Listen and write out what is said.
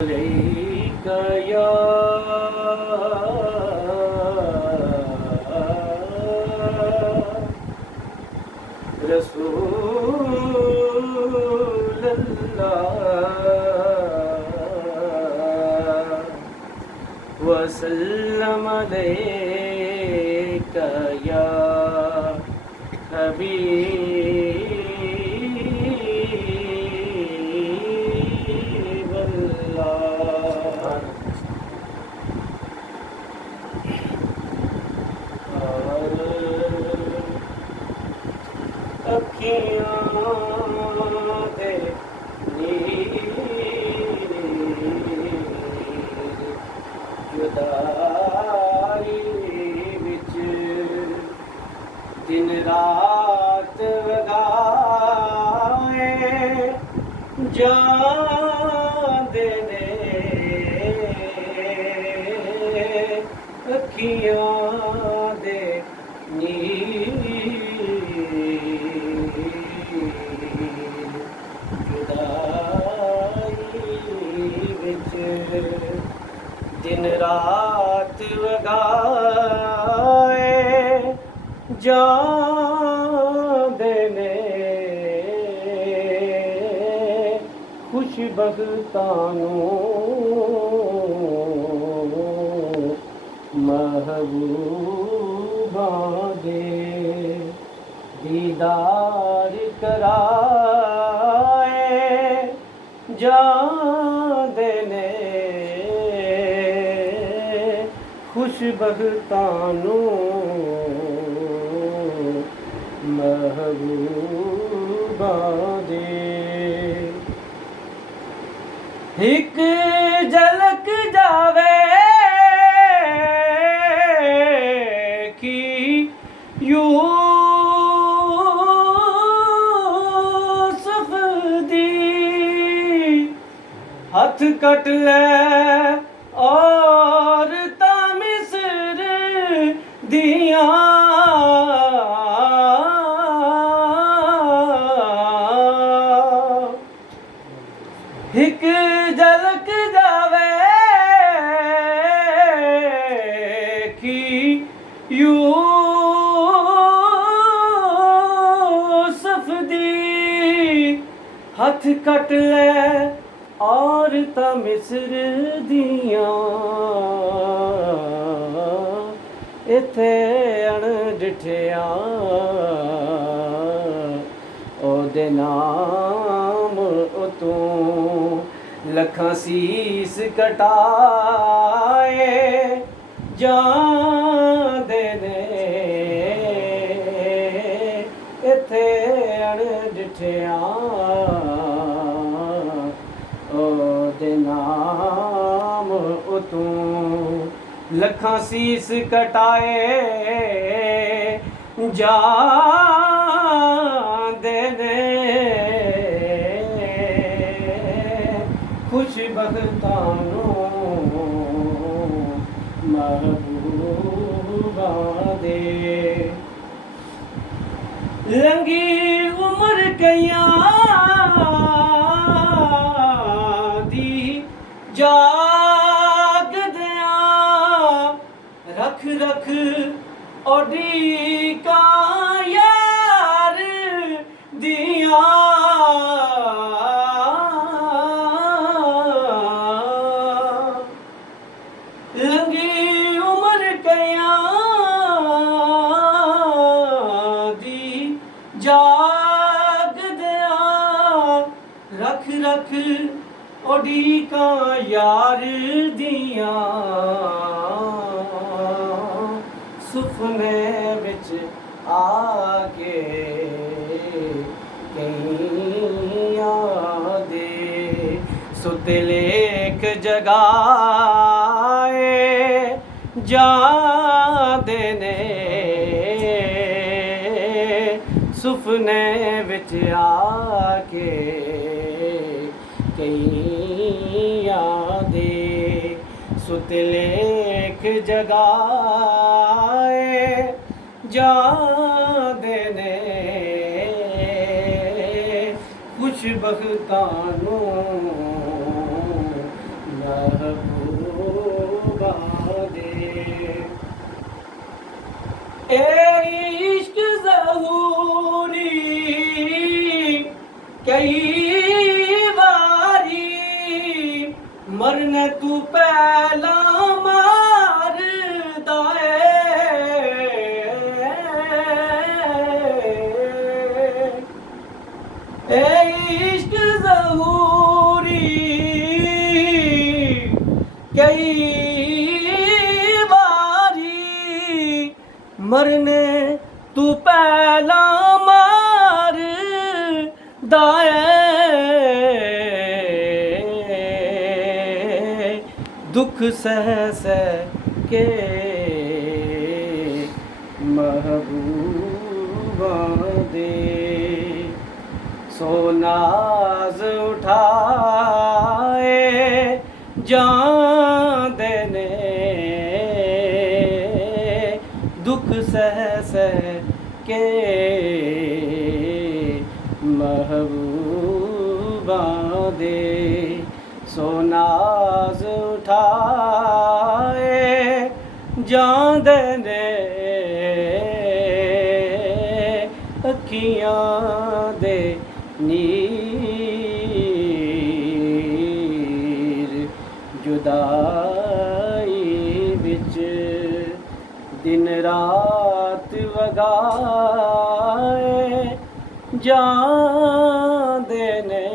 عليك يا رسول الله وسلم عليك يا حبيب الله ਅੱਖੀਆਂ ਦੇ ਨੀਰ ਜੁਦਾਈ ਵਿੱਚ ਦਿਨ ਰਾਤ ਵਗਾਏ ਜਾਂਦੇ ਨੇ ਅੱਖੀਆਂ ਦੇ ਨੀਰ दिन रात वगाए जांदे ने खुशबख्तां नूं महबूबां दे दीदार कराए जांदे ने खुशबख्तां नूं महबूबां दे एक झलक जावे कि यूसुफ दी हथ कट ले और दिया एक झलक जावे कि यूसुफ दी हथ कट ले और ता मिस्र दिया इथे अणडिठिया ओदे नाम उतों लखां सीस कटाए जांदे ने इथे अणडिठिया ओदे नाम उतों लखां सीस कटाए जांदे ने खुशबख्तां नूं महबूबां दे लंघी उम्र कईयां दी रख रख ओडीका यार दिया लंघी उम्र कईयां दी जागदिया रख रख ओडीका यार दिया सुपने विच आके कईयां दे सुते लेख जगाए जांदे ने सुपने विच आके कईयां दे सुते लेख जगाए जांदे ने खुशबख्तां नूं मरने तू पहला मारदा ए इश्क ज़हूरी कई बारी मरने तू पहला मारदा दुख सह के महबूबा दे सो नाज उठाए जान देने दुख सह के महबूबा दे सो नाज उठाए जान देने अखियां दे नीर जुदाई विच दिन रात वगाए जान देने